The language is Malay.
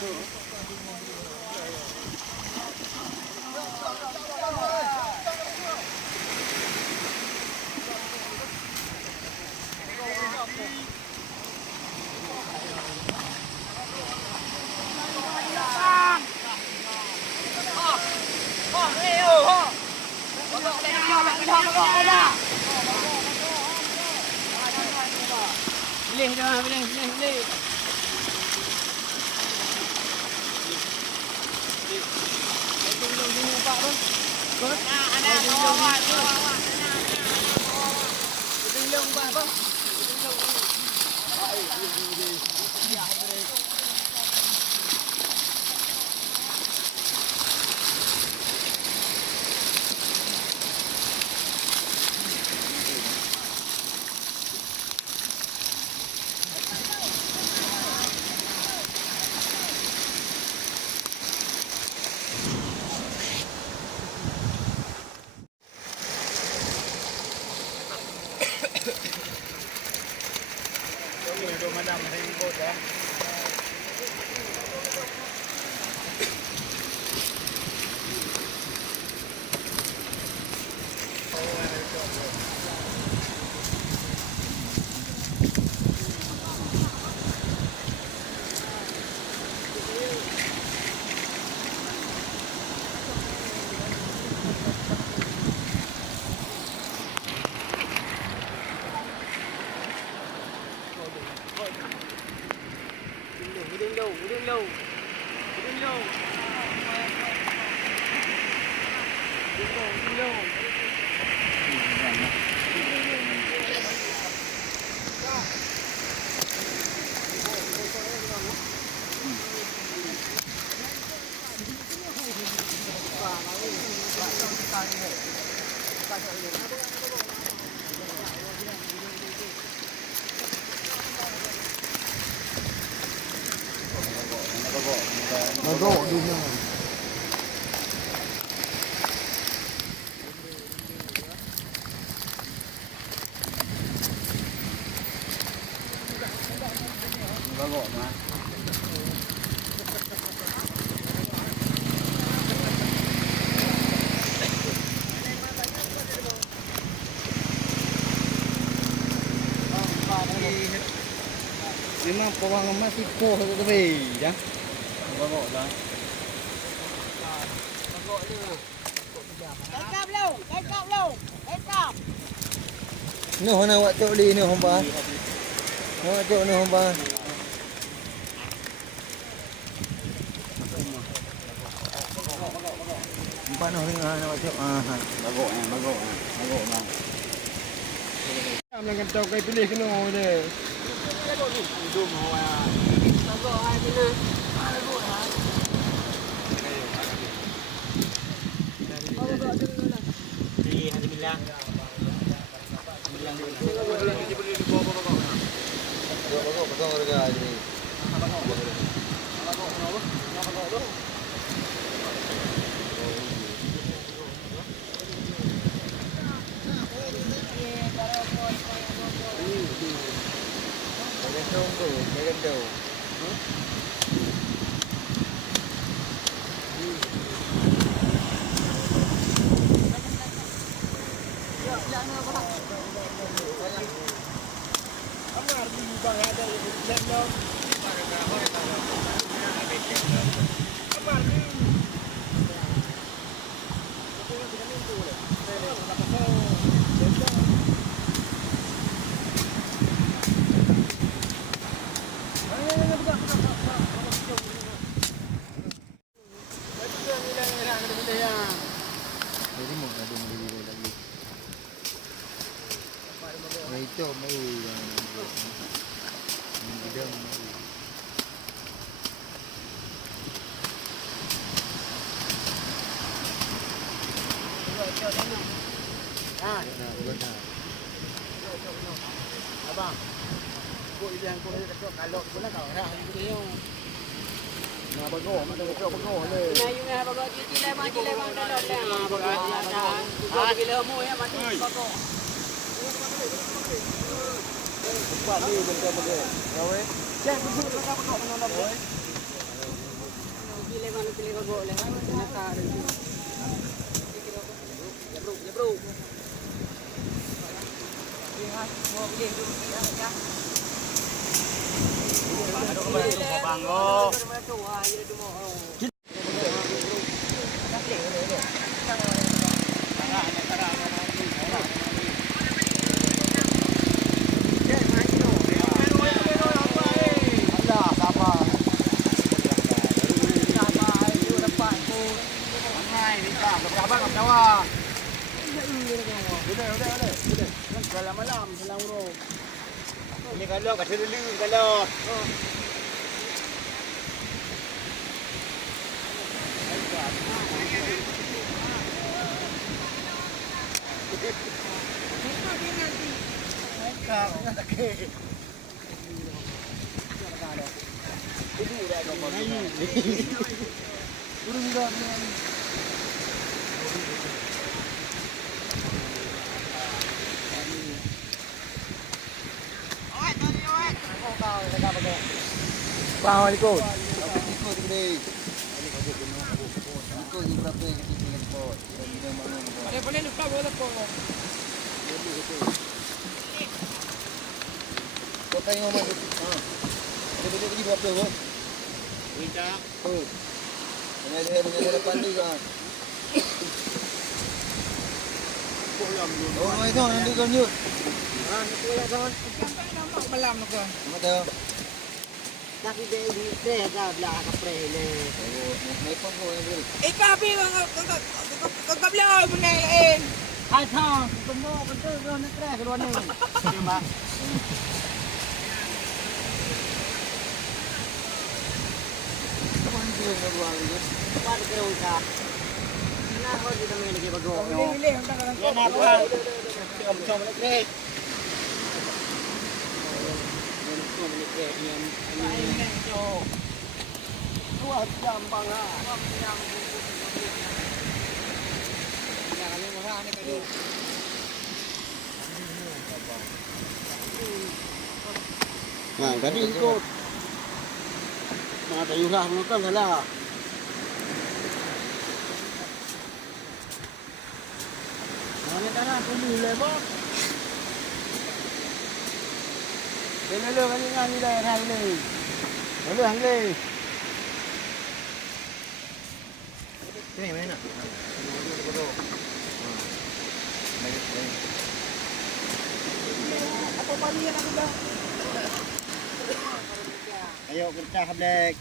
Pilih dah, pilih. Ada bawa. Tolong bang. Udin lâu. Magok din naman. Magok na. Ini mah pawang masih koh tu dah. Bagok dah. Bagok dia. Cakap lu. Nuh nak buat tok li nuh hamba. Buat tok nuh hamba. Empat nuh tengah nak buat tok. Bagok dah. Jangan kau kai pilih kena dia. Duduk mau ah. Bagok ai pilih. Itu mau yang bidang abang, kau yang kau ni cakap kalau kau nak kau dah itu dia. Nah bagus, mana bagus le. Nah you nah bagus, cilai bang dah dah. Ah bagus dah. Gila mu ya mati bagus. Buat ni betul-betul. Kau eh. Jangan betul-betul kau nak mana nak. mana pilih bago oleh nakar. Ya bro. Lihat mau beli dulu ya. Aduh kembali tuh Banggo. Malam selang bro. Ini kalau kat dulu kalau. Wow, ikut. Ikut gede. Ikut ni berapa yang kita ingat pot. Boleh lupa boleh po. Kau tengok masuk. Ha. Dia pergi berapa tu? Tidak. Oh. Dengan depan ni kan. Oh, itu nanti kau nyut. Itu ya kawan. Malam ko. Nama tahu. Tapi dia di belah kapre le. Oh, may pang ko yang bil. Tapi kablaw mo na yun. Hai thang, kumbo betul ko nak kira keluar ni. Cuma. Kapan dia nak buang ni? Cepat kira usah. Nah, kau kita main lagi bago. Hili, unta ka lang ko. Yan apa? Macam mana kira? Wah, gampang ah. Nah, tadi ikut. Mata yurah makan lah. Mana tanah tunggu lebok. Lele kan ni dah hai ni. Lele hang ni. Sini mana? Apa bali yan ako ba? Ayo kita black.